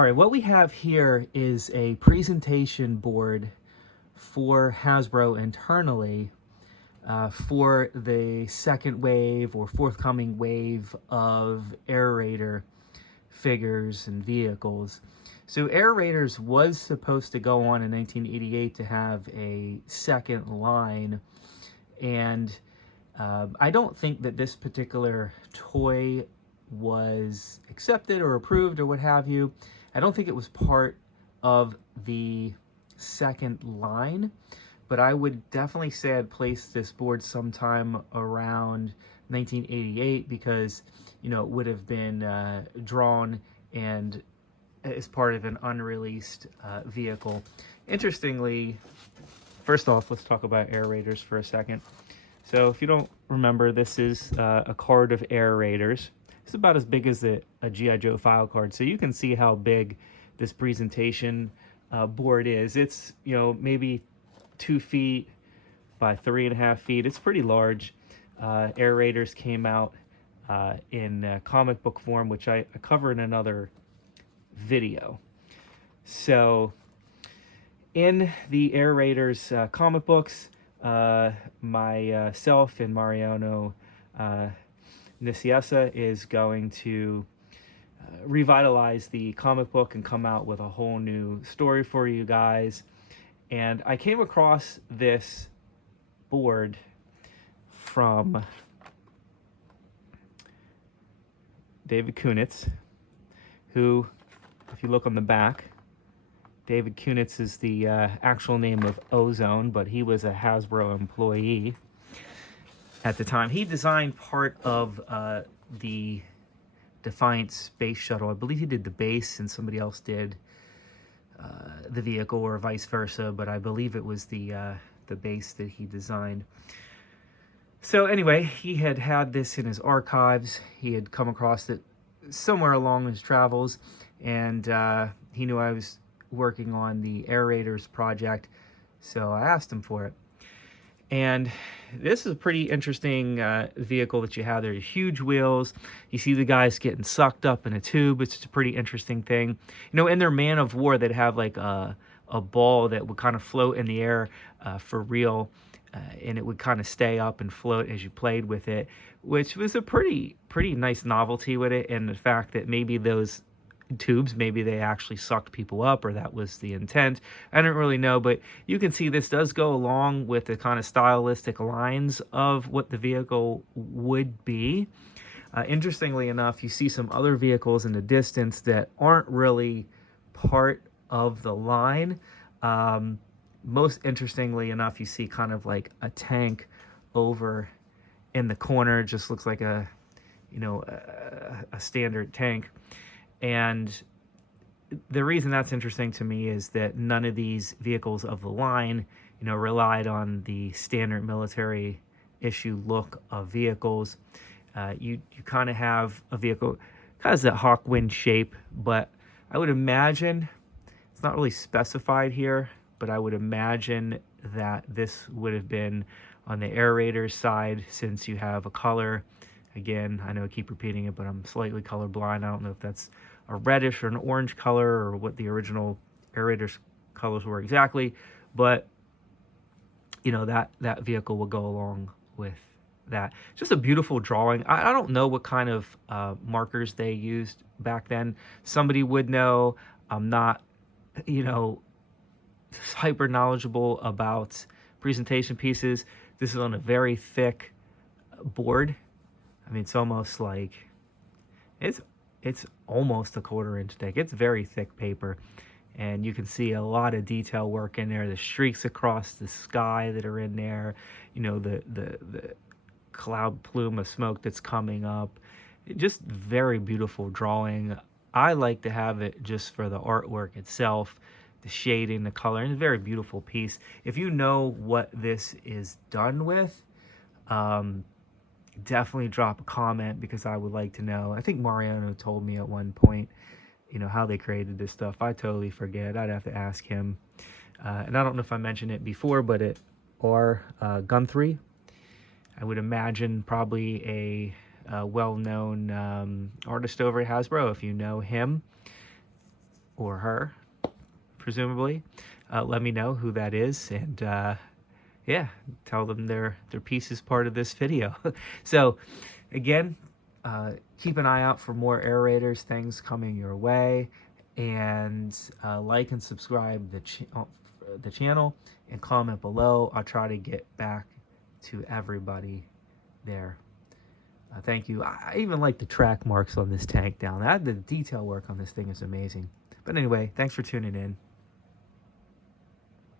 All right, what we have here is a presentation board for Hasbro internally for the second wave or forthcoming wave of Air Raider figures and vehicles. So Air Raiders was supposed to go on in 1988 to have a second line, and I don't think that this particular toy was accepted or approved or what have you. I don't think it was part of the second line, but I would definitely say I'd place this board sometime around 1988 because, you know, it would have been drawn and as part of an unreleased vehicle. Interestingly, first off, let's talk about Air Raiders for a second. So if you don't remember, this is a card of Air Raiders. It's about as big as a G.I. Joe file card, so you can see how big this presentation board is. It's, you know, maybe 2 feet by 3.5 feet. It's pretty large. Air Raiders came out in comic book form, which I cover in another video. So in the Air Raiders comic books, myself and Mariano Niciesa is going to revitalize the comic book and come out with a whole new story for you guys. And I came across this board from David Kunitz, who, if you look on the back, David Kunitz is the actual name of Ozone, but he was a Hasbro employee at the time. He designed part of the Defiant space shuttle. I believe he did the base and somebody else did the vehicle, or vice versa, but I believe it was the base that he designed. So anyway, he had this in his archives. He had come across it somewhere along his travels, and he knew I was working on the Air Raiders project, so I asked him for it. And this is a pretty interesting vehicle that you have there. Huge wheels. You see the guys getting sucked up in a tube. It's just a pretty interesting thing. You know, in their Man of War, they'd have like a ball that would kind of float in the air for real, and it would kind of stay up and float as you played with it, which was a pretty nice novelty with it. And the fact that maybe those tubes, maybe they actually sucked people up, or that was the intent. I don't really know, but you can see this does go along with the kind of stylistic lines of what the vehicle would be. Interestingly enough, you see some other vehicles in the distance that aren't really part of the line. Most interestingly enough, you see kind of like a tank over in the corner. It just looks like a, you know, a standard tank. And the reason that's interesting to me is that none of these vehicles of the line, you know, relied on the standard military issue look of vehicles. You kind of have a vehicle, kind of that Hawkwind shape, but I would imagine, it's not really specified here, but I would imagine that this would have been on the Air Raiders side, since you have a color. Again, I know I keep repeating it, but I'm slightly colorblind. I don't know if that's a reddish or an orange color, or what the original Air Raiders colors were exactly, but you know, that vehicle will go along with that. Just a beautiful drawing. I don't know what kind of markers they used back then. Somebody would know. I'm not, you know, hyper knowledgeable about presentation pieces. This is on a very thick board. I mean, it's almost like, it's almost a 1/4 inch thick. It's very thick paper, and you can see a lot of detail work in there. The streaks across the sky that are in there, you know, the cloud plume of smoke that's coming up. Just very beautiful drawing. I like to have it just for the artwork itself, the shading, the color, and it's a very beautiful piece. If you know what this is done with, definitely drop a comment, because I would like to know. I think Mariano told me at one point, you know, how they created this stuff. I totally forget. I'd have to ask him. And I don't know if I mentioned it before, but it Guthrie, I would imagine probably a well-known artist over at Hasbro, if you know him, or her, presumably. Let me know who that is, and yeah, tell them their piece is part of this video. So, again, keep an eye out for more aerators, things coming your way, and like and subscribe the channel, and comment below. I'll try to get back to everybody there. Thank you. I even like the track marks on this tank down. The detail work on this thing is amazing. But anyway, thanks for tuning in.